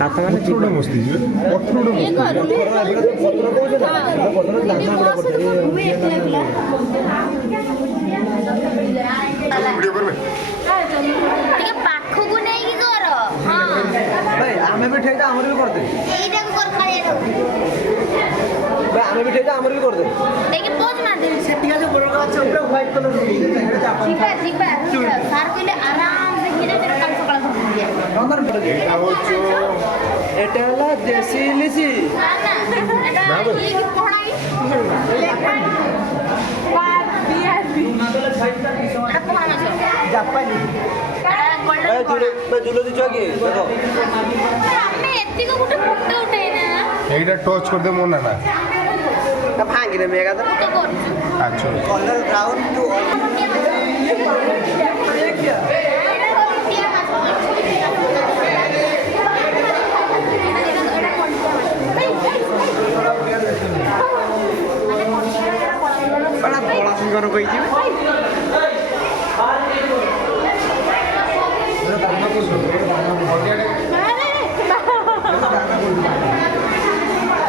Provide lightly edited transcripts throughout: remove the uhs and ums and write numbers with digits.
ହାତ ମାନେ ପଥରଟା ମସ୍ତି ଯିବେ ପାଖକୁ ନେଇକି କର ଆମେ ବି ଠିକ ଆମର ବି କରିଦେ ଆମେ ବି ଠିକ ଆମର ବି କରିଦେ ପୋଜ ମାରିଦେବି ସେଠିକା ଯୋଉ ବଡ଼ ଗଛ ଉପରେ ହ୍ୱାଇଟ୍ କଲର୍ ଯିବା ଯିବା ସାର୍ କହିଲେ ଆରାମସେ ଧୀରେ ଧୀରେ କାଲି ସକାଳ এটা হলো দেশি ইলিশি জাপানি জুলদি চকি দেখো আমি এতিকে গুটে ফটো উঠাই না এইটা টচ করতে মন না তা ভাঙি রে মেগা তো ফটো করছি আচ্ছা কলার ব্রাউন টু बड़ा बड़ा सुंदर कोई जी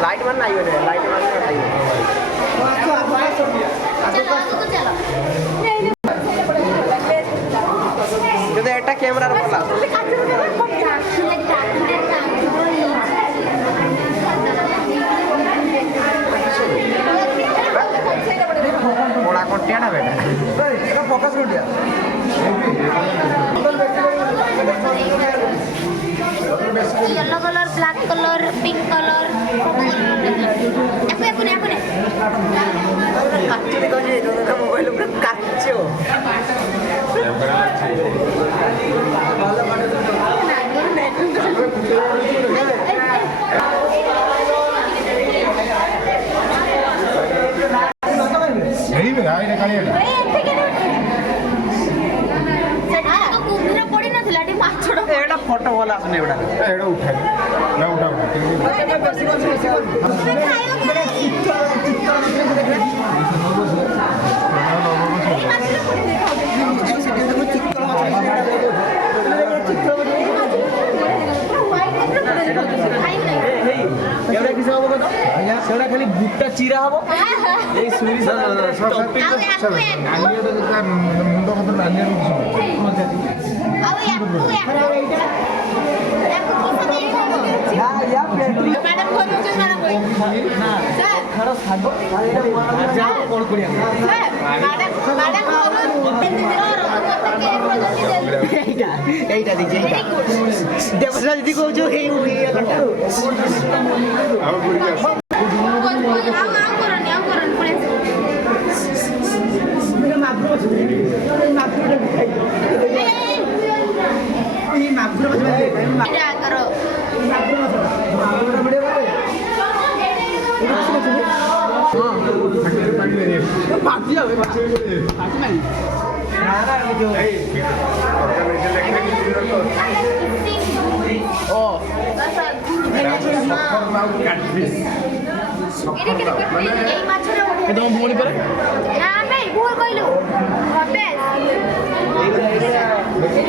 लाइट मान नहीं है लाइट मान नहीं है যদি একটা ক্যামেরার বলা বড়া কোটিয়া না বেটা এটা ফোকাস কোটিয়া yellow colour black colour pink colour एकु কাচ্চি দেখো যে এটা মোবাইল উপরে কাচ্চো এই বে আই রে কালিয়া এটা ফটো ভালো আসলে এটা এটা উঠাই না উঠা সেটা খালি বুটটা চিরা হবো এই সুরি মুন্ড কত নালিয়া এইটা দিচ্ছে দেবসরা যদি কৌছ এই एकदम मोड़ी पर ना नहीं भूल कइलु वापस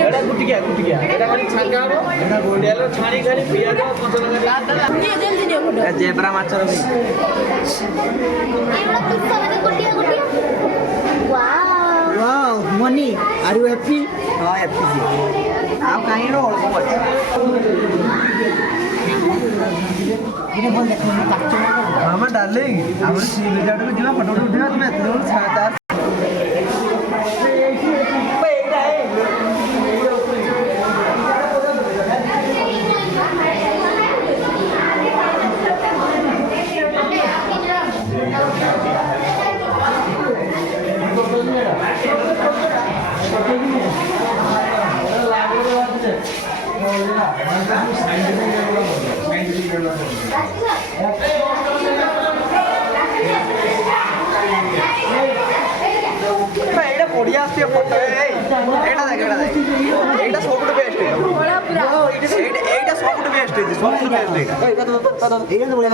এটা গুটিয়া এটা খালি ছাঙ্গা হবো এটা গোডিয়ালো ছানি খালি পিয়াজ মশলা দিয়ে জলদি দিও ফটো জেব্রা মাছর भी एवढा पिस्ता मध्ये गुटिया वाव मनी आर यू हैप्पी हां हैप्पी आप काहे रो इने बोल देखो काचो मामा डार्लिंग हमर सी रिजल्ट में जिमा फोटो उठा तुम एतरो छाता এটা বড়িয়া আসছে ফটো এটা দেখ এটা সবুঠু বেস্ট এইটা সবুঠু বেস্ট সবুঠু বেস্ট এটা তো বড়িয়া